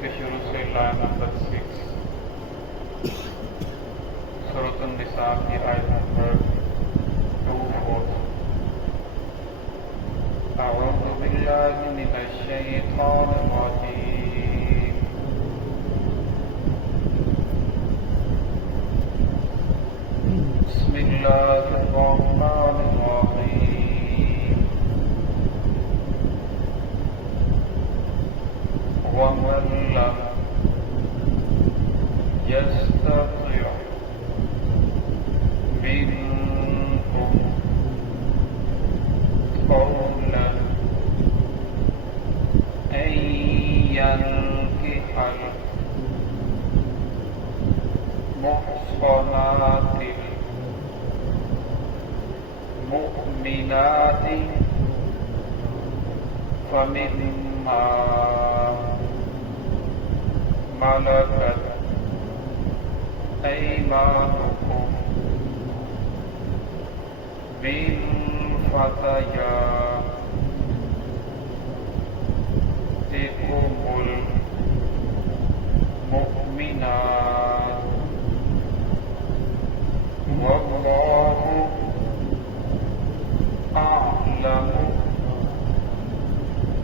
کے شروع سے لائن نمبر 6 سورۃ النساء کی آیت نمبر 24. اعوذ باللہ من الشیطان الرجیم. بسم اللہ الرحمن الرحیم. ومن لم يستطع منكم قولا أن ينكح المحصنات المؤمنات فمما ملكت أيمانكم من فتياتكم المؤمنات والله أعلم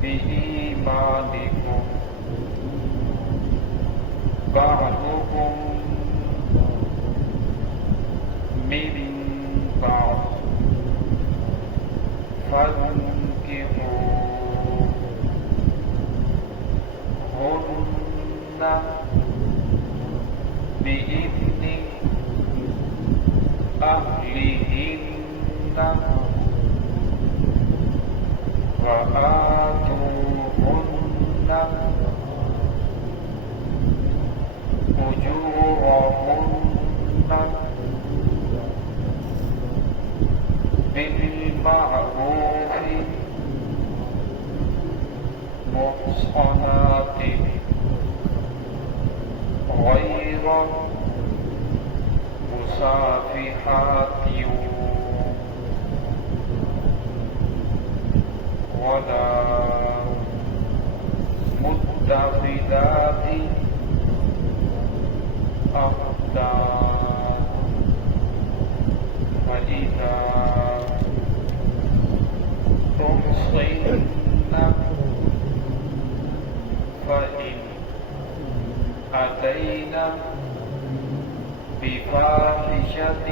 بإيمانكم بعضكم من بعض فانكحوهن بإذن أهلهن وآتوهن أجورهن بالمعروف محصنات غير مسافحات ولا متخذات أخدان. فإذا تحصن فإن أتين بفاحشة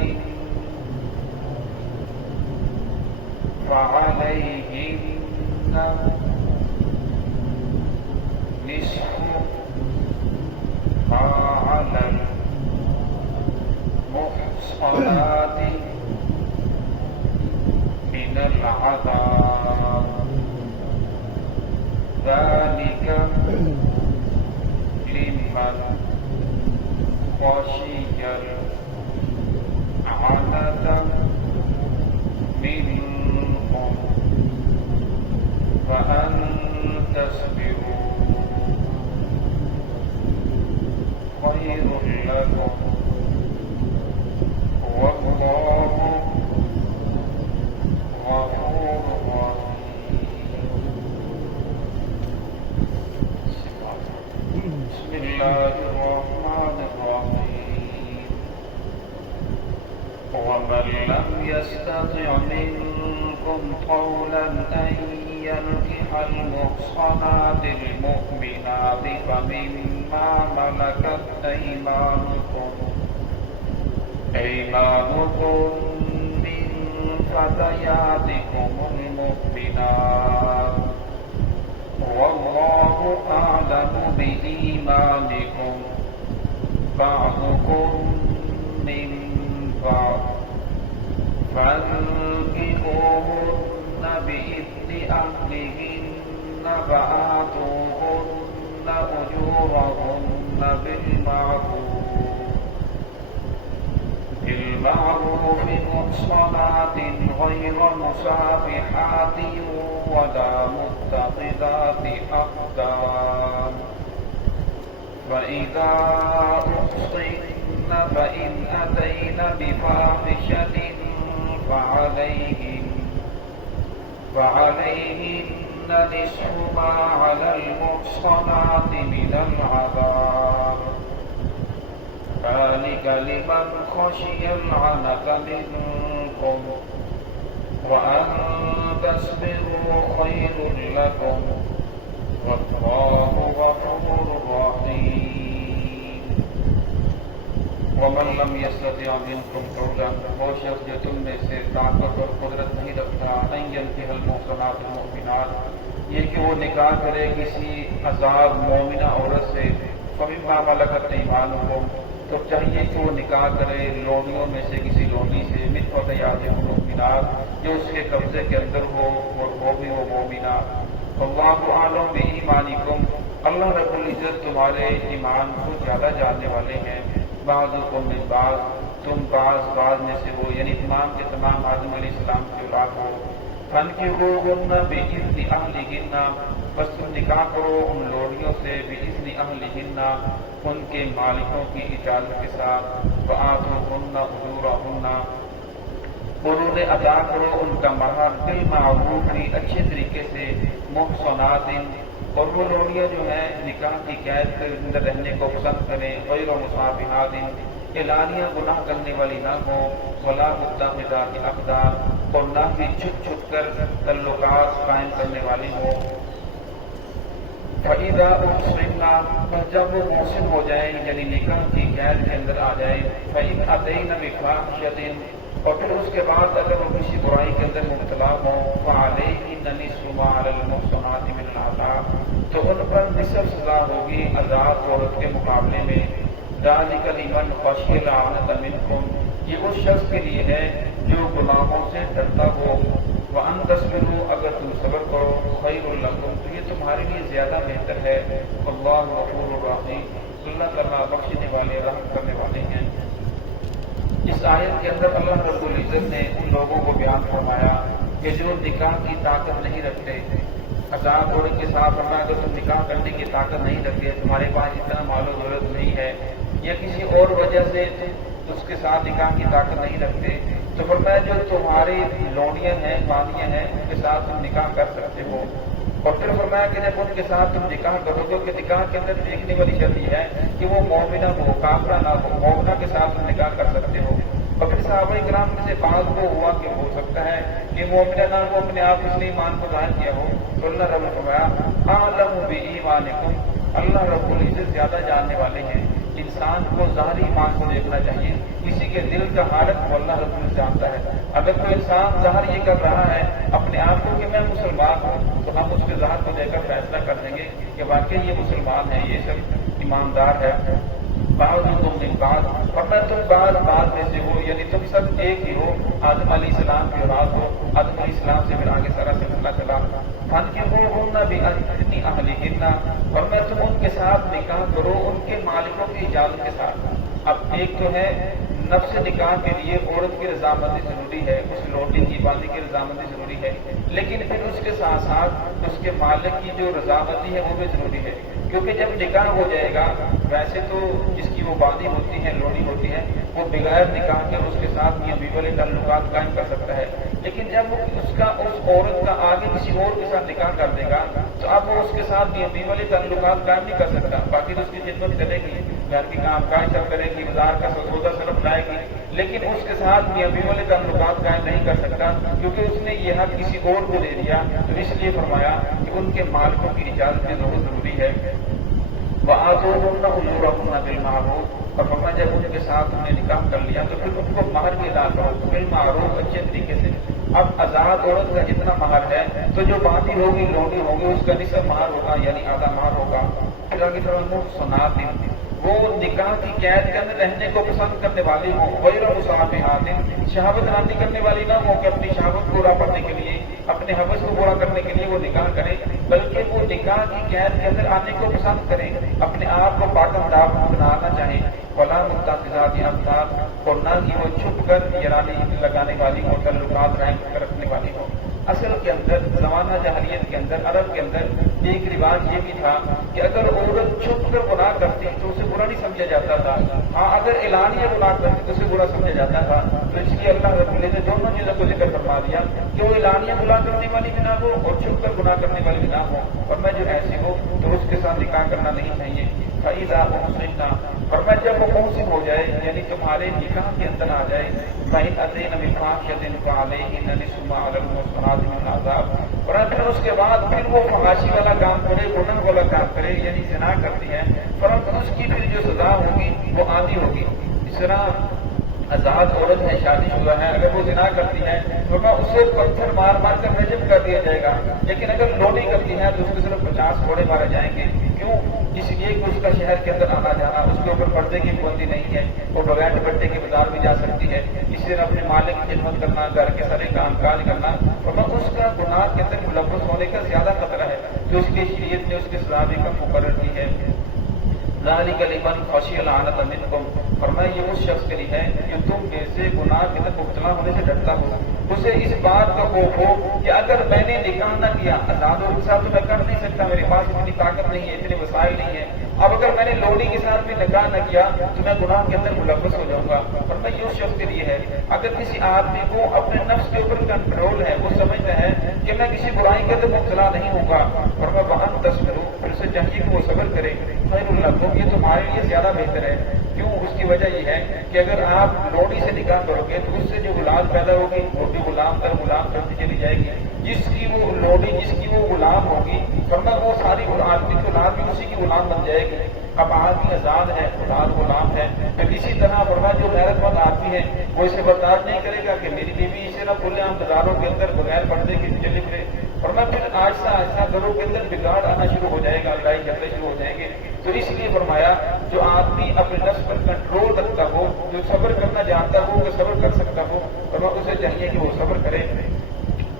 فعليهن نصف ما على المحصنات من العذاب ذلك لمن خشي العنة منكم فأن تصبروا خير لكم والله غفور رحيم. بسم الله الرحمن الرحيم. ومن لم يستطع منكم قولا أن ينكح المحصنات المؤمنات فمما ملكت أيمانكم من فتياتكم المؤمنات والله أعلم بإيمانكم بعضكم من بعض فانكحوهن بإذن أهلهن وآتوهن أجورهن بالمعروف محصنات غير مسافحات ولا متخذات أخدان. فإذا أحصن فإن أتين بفاحشة فعليهن نصف ما على المحصنات من العذاب ذلك لمن خشي العنة منكم وأن تصبروا خير لكم والله غفور رحيم ومن لم يستطع منكم طولا وہ شخص جو تم میں سے طاقت اور قدرت نہیں رکھتا ان ينكح المحصنات المؤمنات یہ کہ وہ نکاح کرے کسی عذاب مومنہ عورت سے فمما ملكت ايمانكم تو چاہیے کہ وہ نکاح کرے لونڈیوں میں سے کسی لونڈی سے مثل حیات المؤمنات جو اس کے قبضے کے اندر ہو اور وہ بھی وہ مومنہ واللہ اعلم بایمانکم اللہ رب العزت تمہارے ایمان کو زیادہ جاننے والے ہیں بعضکم من بعض تم بعض میں سے ہو یعنی تمام کے تمام آدم علیہ السلام کی اولاد ہو فانکحوہن بإذن اہلہن بس تم نکاح کرو ان لوڑیوں سے بإذن اہلہن ان کے مالکوں کی اجازت کے ساتھ وآتوہن اجورہن اور انہیں ادا کرو ان کا مہر بالمعروف اچھے طریقے سے محصنات اور وہ لوڑیاں جو ہیں نکاح کی قید کے اندر رہنے کو پسند کریں غیر مصافحات اعلانیہ گناہ کرنے والی نہ ہو ولا متخذات اخدان اور نہ ہی چھپ کر تعلقات قائم کرنے والی ہو فَإِذَا أُحْصِنَّ جب وہ محسن ہو جائیں یعنی نکاح کی قید کے اندر آ جائے فَإِنْ أَتَيْنَ بِفَاحِشَةٍ اور پھر اس کے بعد اگر وہ کسی برائی کے اندر مبتلا ہوں فَعَلَيْهِنَّ نِصْفُ مَا عَلَى الْمُحْصَنَاتِ مِنَ الْعَذَابِ تو ان پر نصف سزا ہوگی آزاد عورت کے مقابلے میں ذَلِكَ لِمَنْ خَشِيَ الْعَنَتَ مِنْكُمْ یہ اس شخص کے لیے ہے جو گناہوں سے ڈرتا ہو وَأَن تَصْبِرُوا اگر تم صبر کرو خَيْرٌ لَكُمْ تو یہ تمہارے لیے زیادہ بہتر ہے اللہ غفور الرحیم اللہ تعالیٰ بخشنے والے رحم کرنے والے ہیں اس آیت کے اندر اللہ رب العزت نے ان لوگوں کو بیان فرمایا کہ جو نکاح کی طاقت نہیں رکھتے آزاد عورت کے ساتھ فرمایا اگر تم نکاح کرنے کی طاقت نہیں رکھتے تمہارے پاس اتنا مال و دولت نہیں ہے یا کسی اور وجہ سے اس کے ساتھ نکاح کی طاقت نہیں رکھتے تو فرمایا جو تمہاری لونڈیاں ہیں باندیاں ہیں ان کے ساتھ تم نکاح کر سکتے ہو اور پھر فرمایا کہ جب ان کے ساتھ تم نکاح کرو گے کہ نکاح کے اندر دیکھنے والی شرط یہ ہے کہ وہ مومنہ ہو کافرہ نہ ہو مومنہ کے ساتھ تم نکاح کر سکتے ہو اور پھر صحابہ کرام میں سے بعض کو ہوا کہ ہو سکتا ہے کہ مومنہ نہ ہو اپنے آپ اس نے ایمان کو ظاہر کیا ہو تو اللہ رب نے فرمایا اعلم بایمانکم اللہ رب العزت زیادہ جاننے والے ہیں انسان کو ظاہری ایمان کو دیکھنا چاہیے کسی کے دل کا حالت کو اللہ رب العزت جانتا ہے اگر کوئی انسان ظاہر یہ کر رہا ہے اپنے آپ کو کہ میں مسلمان ہوں تو ہم اس کے ظاہر کو دیکھ کر فیصلہ کر دیں گے کہ واقعی یہ مسلمان ہے یہ سب ایماندار ہے بعضکم من بعض اور میں تم بعض میں سے ہو یعنی تم سب ایک ہی ہو آدم علیہ السلام کی اولاد ہو آدم علیہ السلام سے پھر آگے سارا سلسلہ چلا فانکحوہن بإذن اہلہن اور میں تم ان کے ساتھ نکاح کرو ان کے مالکوں کی اجازت کے ساتھ اب ایک تو ہے نفس نکاح کے لیے عورت کی رضامندی ضروری ہے اس لوٹی کی باندھی کی رضامندی ضروری ہے لیکن پھر اس کے ساتھ ساتھ اس کے مالک کی جو رضامندی ہے وہ بھی ضروری ہے کیونکہ جب نکاح ہو جائے گا ویسے تو جس کی وہ باندھی ہوتی ہے لوڑی ہوتی ہے وہ بغیر نکاح کے اس کے ساتھ میاں بیوی والے تعلقات قائم کر سکتا ہے لیکن جب وہ اس عورت کا آگے کسی اور کے ساتھ نکاح کر دے گا تو اب وہ اس کے ساتھ میاں بیوی والے تعلقات قائم نہیں کر سکتا باقی تو اس کی خدمت کرے گی گھر کی کام کاج سب کرے گی بازار کا سودا صرف لائے گی لیکن اس کے ساتھ میاں بیوی والے تعلقات قائم نہیں کر سکتا کیونکہ اس نے یہ حق کسی اور کو دے دیا تو اس لیے فرمایا کہ ان کے مالکوں کی اجازت بھی ضرور ضروری ہے وآتوہن اجورہن بالمعروف اور فرمایا جب ان کے ساتھ ہم نے نکاح کر لیا تو پھر ان کو مہر بھی ادا کرو بالمعروف اچھے طریقے سے اب آزاد عورت کا جتنا مہر ہے تو جو باندھی ہوگی لونڈی ہوگی اس کا نصف مہر ہوگا یعنی آدھا مہر ہوگا پھر آگے محصنات وہ نکاح کی قید کے اندر رہنے کو پسند کرنے والی ہوں غیر مصافحات شہوت رانی کرنے والی نہ ہو کہ اپنی شہوت کو پورا کرنے کے لیے اپنے حوث کو پورا کرنے کے لیے وہ نکاح کرے بلکہ وہ نکاح کی قید کے اندر آنے کو پسند کرے اپنے آپ کو پاکم داغ بنانا چاہے ولا متخذات اخدان اور نہ ہی وہ چھپ کر یارانی لگانے والی ہو تعلقات قائم رکھنے والی ہو اصل کے اندر زمانہ جاہلیت کے اندر عرب کے اندر ایک رواج یہ بھی تھا کہ اگر عورت چھپ کر گناہ کرتی تو اسے برا نہیں سمجھا جاتا تھا، ہاں اگر اعلانیہ گناہ کرتی تو اسے برا سمجھا جاتا تھا۔ تو اس لیے اللہ رب العزت نے دونوں چیزوں کو ذکر فرما دیا کہ وہ اعلانیہ گناہ کرنے والی بھی نہ ہو اور چھپ کر گناہ کرنے والی بھی نہ ہو، اور میں جو ایسی ہو تو اس کے ساتھ نکاح کرنا نہیں چاہیے۔ فَإِذَا أُحْصِنَّ، اور میں جب وہ محسن ہو جائے یعنی تمہارے نکاح کے اندر آ جائے، فَإِنْ أَتَيْنَ بِفَاحِشَةٍ فَعَلَيْهِنَّ نِصْفُ مَا عَلَى الْمُحْصَنَاتِ مِنَ الْعَذَابِ، اور پھر اس کے بعد پھر وہ فحاشی والا کام کرے، گناہ والا کام کرے یعنی زنا کرتی ہے، فرق اس کی پھر جو سزا ہوگی وہ آدھی ہوگی۔ اس طرح آزاد عورت ہے، شادی شدہ ہے، اگر وہ زنا کرتی ہے تو اسے پتھر مار مار کر رجم کر دیا جائے گا، لیکن اگر لوڈی کرتی ہے تو اس کو صرف 50 کوڑے مارے جائیں گے۔ کیوں؟ اس لیے کہ اس کا شہر کے اندر آنا جانا، اس کے اوپر پردے کی پابندی نہیں ہے، وہ بغیر دوپٹے کے بازار بھی جا سکتی ہے، اس سے اپنے مالک کی خدمت کرنا، گھر کے سارے کام کاج کرنا، اور اس کا گناہ کے اندر ملوث ہونے کا زیادہ خطرہ ہے، تو اس لیے شریعت نے اس کی سزا بھی کم مقرر کی ہے۔ ذَلِكَ لِمَنْ خَشِيَ الْعَنَتَ مِنْكُمْ، اور میں یہ اس شخص کے لیے ہے کہ تم میں سے گناہ کے اندر مبتلا ہونے سے ڈرتا ہو، اسے اس بات کا خوف ہو کہ اگر میں نے نکاح نہ کیا، آزادوں کے ساتھ تو میں کر نہیں سکتا، میرے پاس اتنی طاقت نہیں ہے، اتنے وسائل نہیں ہے، اب اگر میں نے لوڑی کے ساتھ بھی نکاح نہ کیا تو میں گناہ کے اندر ملوث ہو جاؤں گا۔ اور میں یہ اس شخص کے لیے ہے اگر کسی آدمی کو اپنے نفس کے اوپر کنٹرول ہے، وہ سمجھتا ہے کہ میں کسی برائی کے اندر مبتلا نہیں ہوں گا، اور میں وہاں تصویر پھر اسے چاہیے کہ وہ صبر کرے، خیر اللہ، یہ تمہارے لیے زیادہ بہتر ہے۔ کیوں؟ اس کی وجہ یہ ہے کہ اگر آپ لوڑی سے نکاح کرو گے تو اس سے جو اولاد پیدا ہوگی وہ بھی غلام کرتی چلی جائے گی، جس کی وہ لوڑی، جس کی وہ غلام ہوگی، ورنہ وہ ساری آدمی کی اولاد بھی اسی کی غلام بن جائے گی۔ اب آدمی آزاد ہے، اولاد غلام ہے، پھر اسی طرح ورنہ جو غیرت مند آدمی ہے وہ اسے برداشت نہیں کرے گا کہ میری بیوی اسے نہ کھلے عام بازاروں کے اندر بغیر پردے کے چلے پھرے، اور میں پھر آہستہ آہستہ گھروں کے اندر بگاڑ آنا شروع ہو جائے گا، لڑائی جھگڑے شروع ہو جائیں گے۔ تو اس لیے فرمایا جو آدمی اپنے نفس پر کنٹرول رکھتا ہو، جو صبر کرنا جانتا ہو، وہ صبر کر سکتا ہو، اور اسے چاہیے کہ وہ صبر کرے۔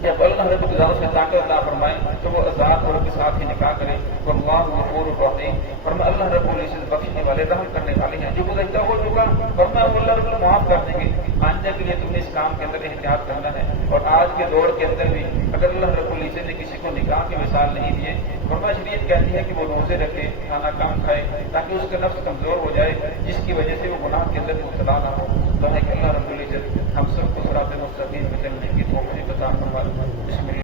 جب اللہ رب العزت سے طاقت عطا فرمائے تو وہ آزاد عورت کے ساتھ ہی نکاح کرے، واللہ غفور رحیم، اور میں اللہ رب العزت بخشنے والے، رحم کرنے والے ہیں، جو گزشتہ ہو چکا اور میں اللہ رب معاف کر دیں گے۔ آئندہ کے لیے تم نے اس کام کے اندر احتیاط کرنا ہے، اور آج کے دور کے اندر بھی اگر اللہ رب العزت نے کسی کو نکاح کی مثال نہیں دیے، ورنہ شریعت کہتی ہے کہ وہ روزے رکھے، کھانا کم کھائے، تاکہ اس کا نفس کمزور ہو جائے، جس کی وجہ سے وہ گناہ کے اندر مبتلا نہ ہو۔ تو ہے کہ اللہ رب العزت ہم سب کو صراط مستقیم پہ چلنے کی توفیق عطا فرمائے۔ بسم اللہ۔